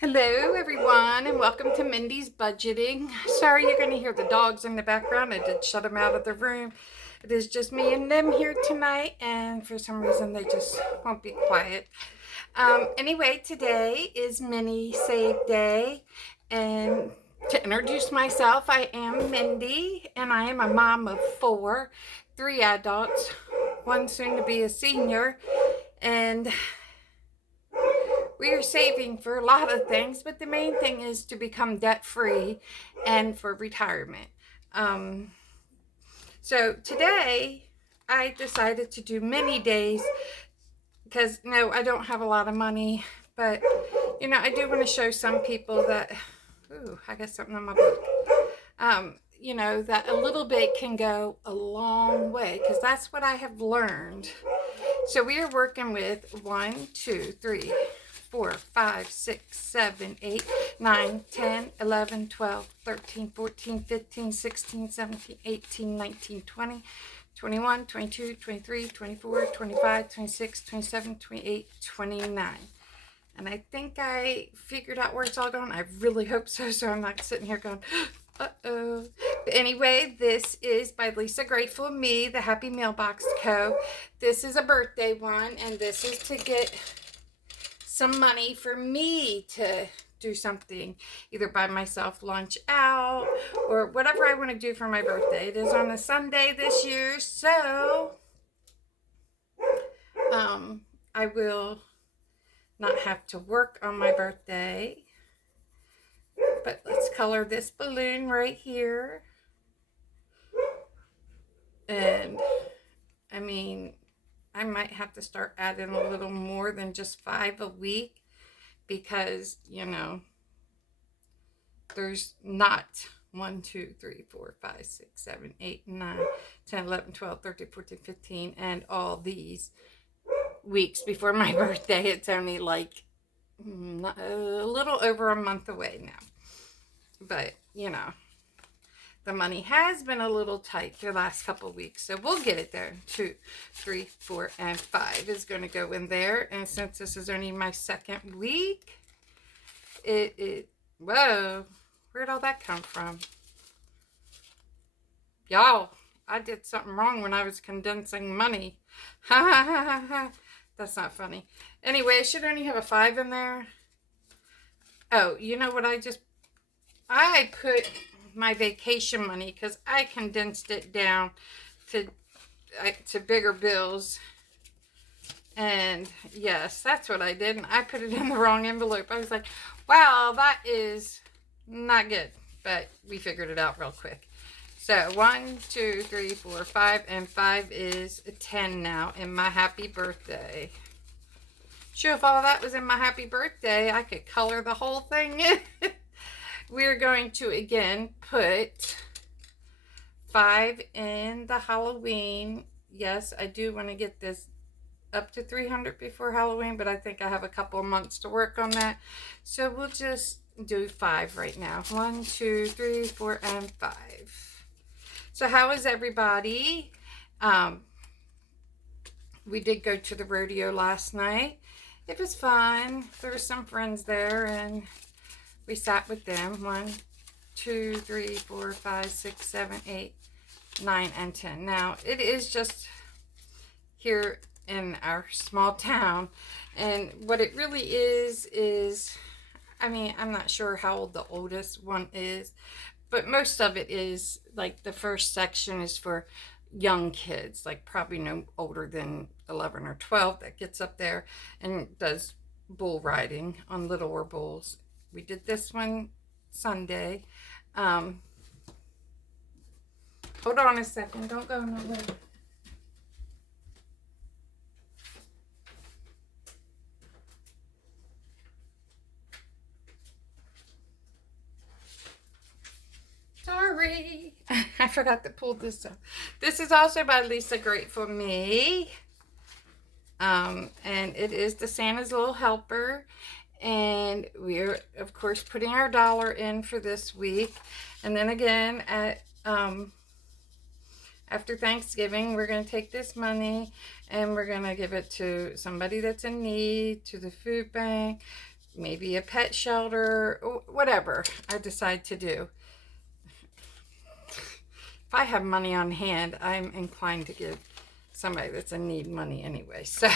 Hello everyone and welcome to Mindy's Budgeting. Sorry you're going to hear the dogs in the background. I did shut them out of the room. It is just me and them here tonight, and for some reason they just won't be quiet. Anyway, today is Mini Save Day, and to introduce myself, I am Mindy and I am a mom of 4, 3 adults, one soon to be a senior, and we are saving for a lot of things, but the main thing is to become debt-free and for retirement. So today I decided to do mini days because no, I don't have a lot of money, but I do want to show some people that, I got something on my book. That a little bit can go a long way, because that's what I have learned. So we are working with 1, 2, 3, 4, 5, 6, 7, 8, 9, 10, 11, 12, 13, 14, 15, 16, 17, 18, 19, 20, 21, 22, 23, 24, 25, 26, 27, 28, 29. And I think I figured out where it's all going. I really hope so, so I'm not sitting here going, uh-oh. But anyway, this is by Lisa Grateful Me, the Happy Mailbox Co. This is a birthday one, and this is to get some money for me to do something, either buy myself lunch out or whatever I want to do for my birthday. It is on a Sunday this year, so I will not have to work on my birthday. But let's color this balloon right here. And I mean, I might have to start adding a little more than just 5 a week, because there's not 1, 2, 3, 4, 5, 6, 7, 8, 9, 10, 11, 12, 13, 14, 15, and all these weeks before my birthday. It's only like a little over a month away now. But the money has been a little tight the last couple of weeks, so we'll get it there. 2, 3, 4, and 5 is going to go in there. And since this is only my second week, whoa, where'd all that come from? Y'all, I did something wrong when I was condensing money. Ha ha ha ha ha. That's not funny. Anyway, I should only have a 5 in there. Oh, you know what I put my vacation money, because I condensed it down to bigger bills. And yes, that's what I did. And I put it in the wrong envelope. I was like, wow, that is not good. But we figured it out real quick. So 1, 2, 3, 4, 5, and 5 is 10 now in my happy birthday. Sure, if all of that was in my happy birthday, I could color the whole thing in. We're going to again put 5 in the Halloween. Yes, I do want to get this up to 300 before Halloween, but I think I have a couple of months to work on that. So we'll just do 5 right now. 1, 2, 3, 4, and 5. So how is everybody? We did go to the rodeo last night. It was fun. There were some friends there, and we sat with them. 1, 2, 3, 4, 5, 6, 7, 8, 9, and 10. Now, it is just here in our small town. And what it really is, I mean, I'm not sure how old the oldest one is, but most of it is, like, the first section is for young kids, like probably no older than 11 or 12, that gets up there and does bull riding on littler bulls. We did this one Sunday. Hold on a second. Don't go nowhere. Sorry. I forgot to pull this up. This is also by Lisa Grateful Me. And it is the Santa's Little Helper. And we're, of course, putting our $1 in for this week. And then again, at after Thanksgiving, we're going to take this money and we're going to give it to somebody that's in need, to the food bank, maybe a pet shelter, whatever I decide to do. If I have money on hand, I'm inclined to give somebody that's in need money anyway. So,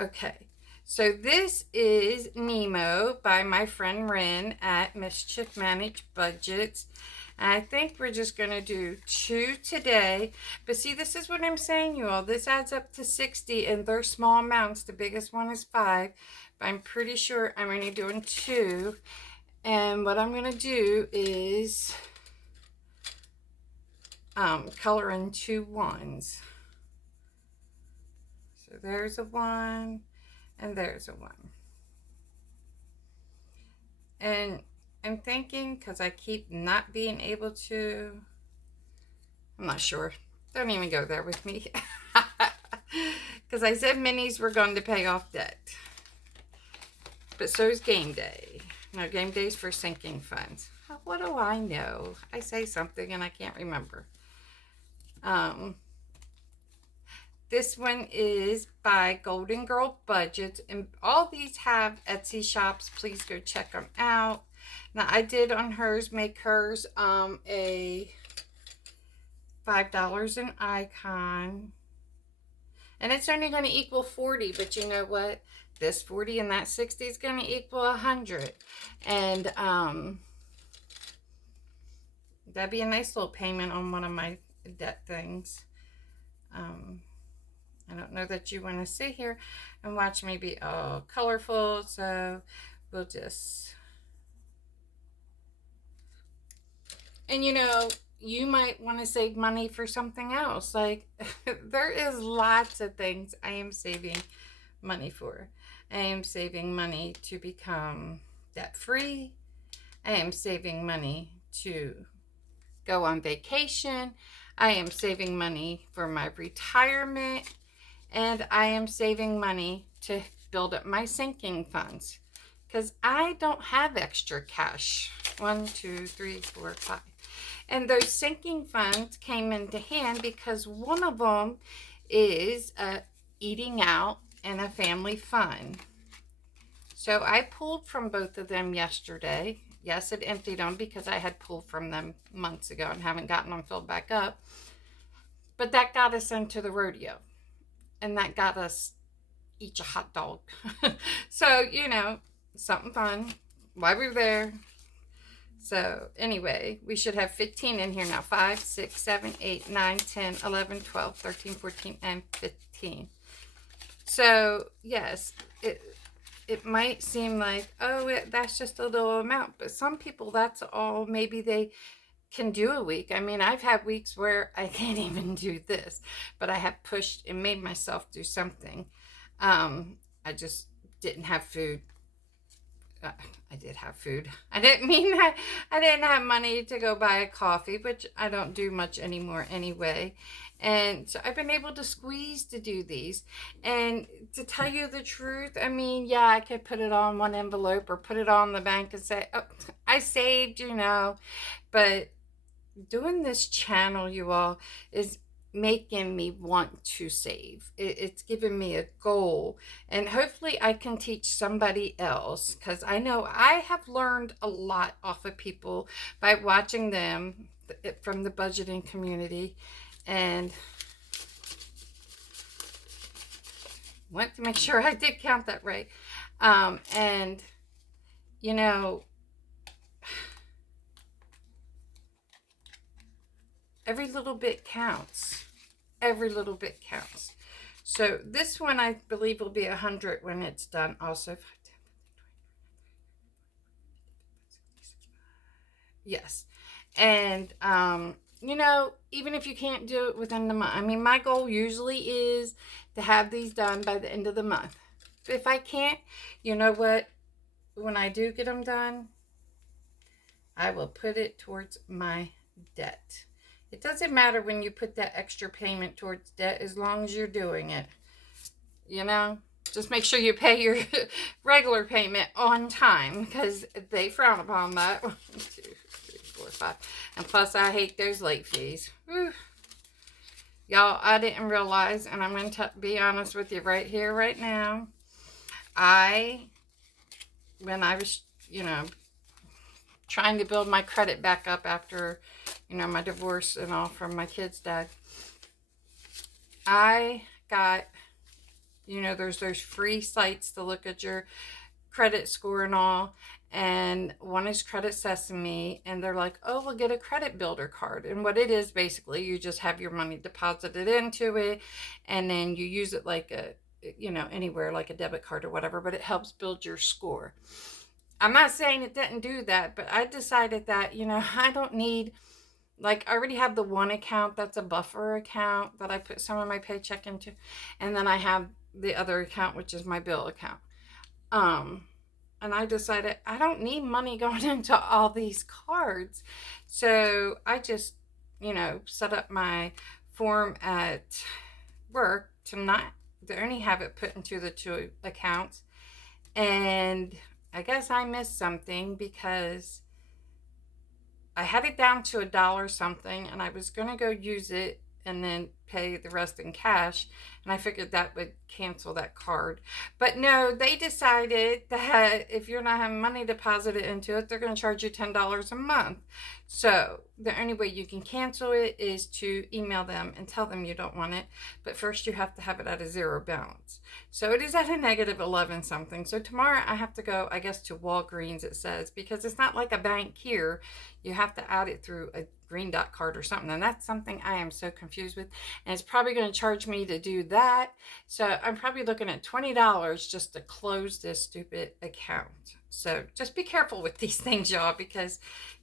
okay. So this is Nemo by my friend Ren at Mischief Managed Budgets. And I think we're just going to do 2 today. But see, this is what I'm saying, you all. This adds up to 60, and they're small amounts. The biggest one is 5. But I'm pretty sure I'm only doing 2. And what I'm going to do is color in 2 ones. So there's a 1, and there's a 1. And I'm thinking, because I keep not being able to, I'm not sure. Don't even go there with me. Because I said minis were going to pay off debt. But so is game day. No, game day's for sinking funds. What do I know? I say something and I can't remember. This one is by Golden Girl Budgets, and all these have Etsy shops. Please go check them out. Now, I did on hers make hers a $5 an icon, and it's only going to equal 40. But you know what? This 40 and that 60 is going to equal 100, and that'd be a nice little payment on one of my debt things. I don't know that you want to sit here and watch me be all colorful, so we'll just... And you know, you might want to save money for something else. Like, there is lots of things I am saving money for. I am saving money to become debt-free. I am saving money to go on vacation. I am saving money for my retirement. And I am saving money to build up my sinking funds, because I don't have extra cash. 1, 2, 3, 4, 5. And those sinking funds came into hand because one of them is eating out and a family fun. So I pulled from both of them yesterday. Yes, it emptied them because I had pulled from them months ago and haven't gotten them filled back up. But that got us into the rodeo. And that got us each a hot dog. So, you know, something fun while we were there. So, anyway, we should have 15 in here now. 5, 6, 7, 8, 9, 10, 11, 12, 13, 14, and 15. So, yes, it might seem like, oh, that's just a little amount. But some people, that's all maybe they can do a week. I mean, I've had weeks where I can't even do this, but I have pushed and made myself do something. I just didn't have food. I did have food. I didn't mean that I didn't have money to go buy a coffee, which I don't do much anymore anyway. And so I've been able to squeeze to do these. And to tell you the truth, I mean, yeah, I could put it on one envelope or put it on the bank and say, oh, I saved, you know. But doing this channel, you all, is making me want to save. It's giving me a goal, and hopefully I can teach somebody else, because I know I have learned a lot off of people by watching them from the budgeting community, and want to make sure I did count that right. And you know, every little bit counts. Every little bit counts. So this one, I believe, will be 100 when it's done. Also, yes. And, you know, even if you can't do it within the month, I mean, my goal usually is to have these done by the end of the month. If I can't, you know what? When I do get them done, I will put it towards my debt. It doesn't matter when you put that extra payment towards debt, as long as you're doing it. You know, just make sure you pay your regular payment on time, because they frown upon that. 1, 2, 3, 4, 5. And plus, I hate those late fees. Y'all, I didn't realize, and I'm going to be honest with you right here, right now. When I was, trying to build my credit back up after, my divorce and all from my kid's dad, I got, there's those free sites to look at your credit score and all. And one is Credit Sesame, and they're like, oh, we'll get a credit builder card. And what it is, basically, you just have your money deposited into it, and then you use it like anywhere, like a debit card or whatever, but it helps build your score. I'm not saying it didn't do that, but I decided that, I don't need, like, I already have the one account that's a buffer account that I put some of my paycheck into, and then I have the other account, which is my bill account. And I decided I don't need money going into all these cards. So I just, set up my form at work to only have it put into the two accounts. And I guess I missed something because I had it down to $1 something, and I was going to go use it and then pay the rest in cash. And I figured that would cancel that card. But no, they decided that if you're not having money deposited into it, they're going to charge you $10 a month. So the only way you can cancel it is to email them and tell them you don't want it. But first you have to have it at a zero balance. So it is at a negative 11 something. So tomorrow I have to go, I guess, to Walgreens, it says, because it's not like a bank here. You have to add it through a Green Dot card or something, and that's something I am so confused with, and it's probably going to charge me to do that. So I'm probably looking at $20 just to close this stupid account. So just be careful with these things, y'all, because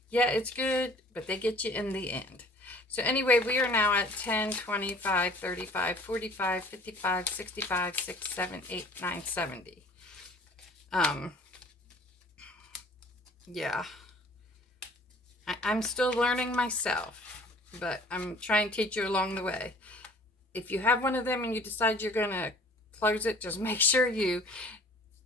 yeah, it's good, but they get you in the end. So anyway, we are now at 10, 25, 35, 45, 55, 65, 6, 7, 8, 9, 70. Yeah. I'm still learning myself, but I'm trying to teach you along the way. If you have one of them and you decide you're going to close it, just make sure you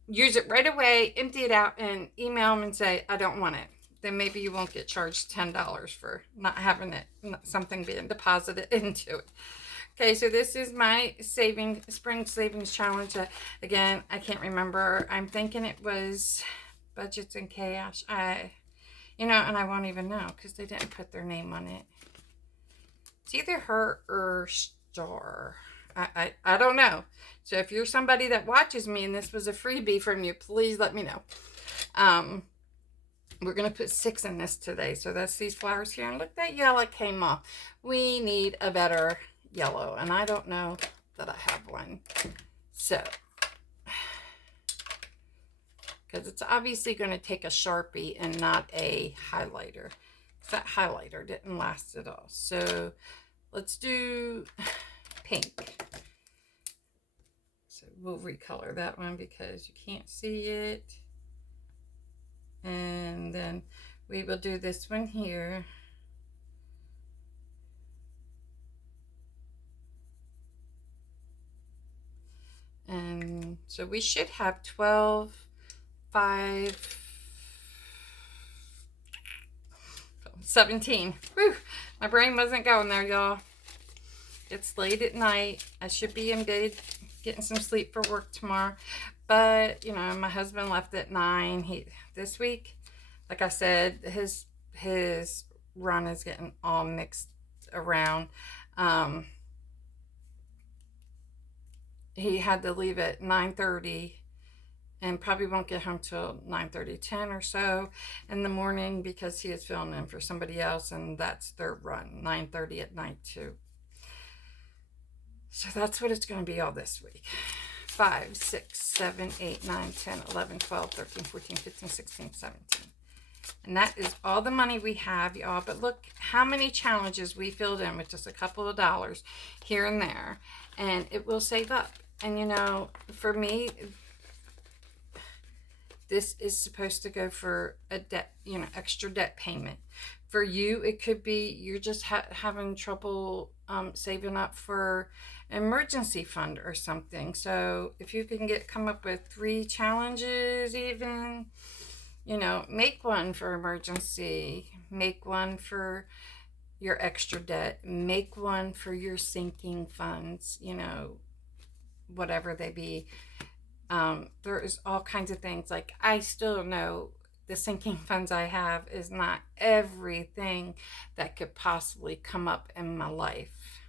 use it right away, empty it out, and email them and say, I don't want it. Then maybe you won't get charged $10 for not having it, something being deposited into it. Okay, so this is my spring savings challenge. Again, I can't remember. I'm thinking it was Budgets and Cash. And I won't even know because they didn't put their name on it. It's either her or Star. I don't know. So if you're somebody that watches me and this was a freebie from you, please let me know. We're going to put 6 in this today. So that's these flowers here. And look, that yellow came off. We need a better yellow. And I don't know that I have one. So, because it's obviously going to take a Sharpie and not a highlighter. That highlighter didn't last at all. So let's do pink. So we'll recolor that one because you can't see it. And then we will do this one here. And so we should have 12, 5, 17. Whew, my brain wasn't going there, y'all. It's late at night. I should be in bed getting some sleep for work tomorrow. But, my husband left at 9. This week, like I said, his run is getting all mixed around. He had to leave at 9:30 and probably won't get home till 9:30, 10 or so in the morning because he is filling in for somebody else, and that's their run, 9:30 at night too. So that's what it's going to be all this week. 5, 6, 7, 8, 9, 10, 11, 12, 13, 14, 15, 16, 17. And that is all the money we have, y'all. But look how many challenges we filled in with just a couple of dollars here and there. And it will save up. And, for me, this is supposed to go for a debt, extra debt payment. For you, it could be you're just having trouble saving up for an emergency fund or something. So if you can come up with 3 challenges even, make one for emergency, make one for your extra debt, make one for your sinking funds, whatever they be. There is all kinds of things. Like, I still know the sinking funds I have is not everything that could possibly come up in my life.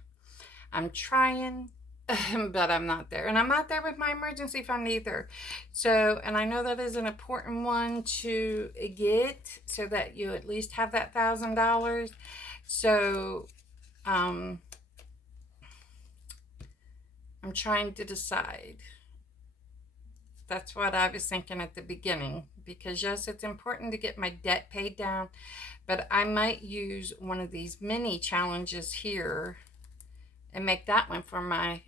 I'm trying, but I'm not there. And I'm not there with my emergency fund either. So, and I know that is an important one to get so that you at least have that $1,000. So, um, I'm trying to decide. That's what I was thinking at the beginning, because yes, it's important to get my debt paid down, but I might use one of these mini challenges here and make that one for my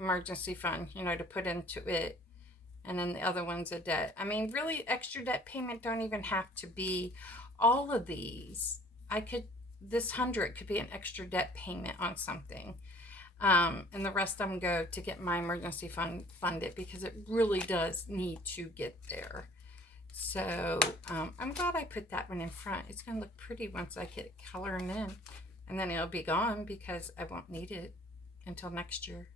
emergency fund, to put into it. And then the other one's a debt. I mean, really, extra debt payment don't even have to be all of these. This 100 could be an extra debt payment on something. And the rest of them go to get my emergency fund funded, because it really does need to get there. So I'm glad I put that one in front. It's going to look pretty once I get it coloring in. And then it'll be gone because I won't need it until next year.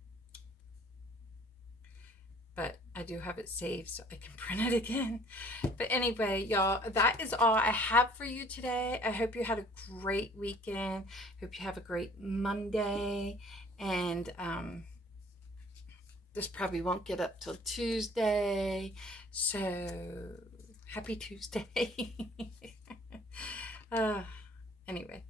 But I do have it saved so I can print it again. But anyway, y'all, that is all I have for you today. I hope you had a great weekend. Hope you have a great Monday. And this probably won't get up till Tuesday. So happy Tuesday. Anyway,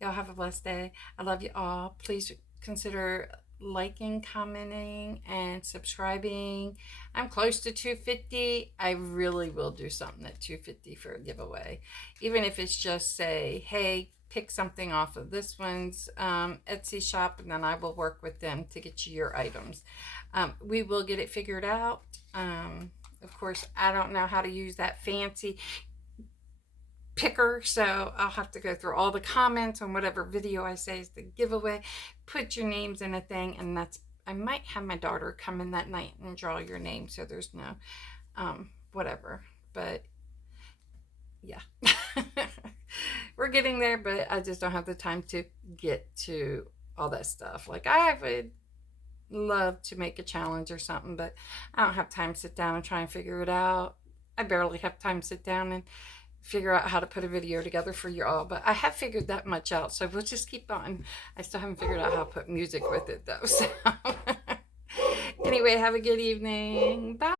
y'all have a blessed day. I love you all. Please consider liking, commenting, and subscribing. I'm close to 250. I really will do something at 250 for a giveaway, even if it's just say, hey, pick something off of this one's Etsy shop, and then I will work with them to get you your items. We will get it figured out. Of course, I don't know how to use that fancy picker, so I'll have to go through all the comments on whatever video I say is the giveaway, put your names in a thing, and I might have my daughter come in that night and draw your name, so there's no whatever. But yeah. We're getting there, but I just don't have the time to get to all that stuff. Like, I would love to make a challenge or something, but I don't have time to sit down and try and figure it out. I barely have time to sit down and figure out how to put a video together for you all, but I have figured that much out, so we'll just keep on. I still haven't figured out how to put music with it though. So anyway, have a good evening. Bye.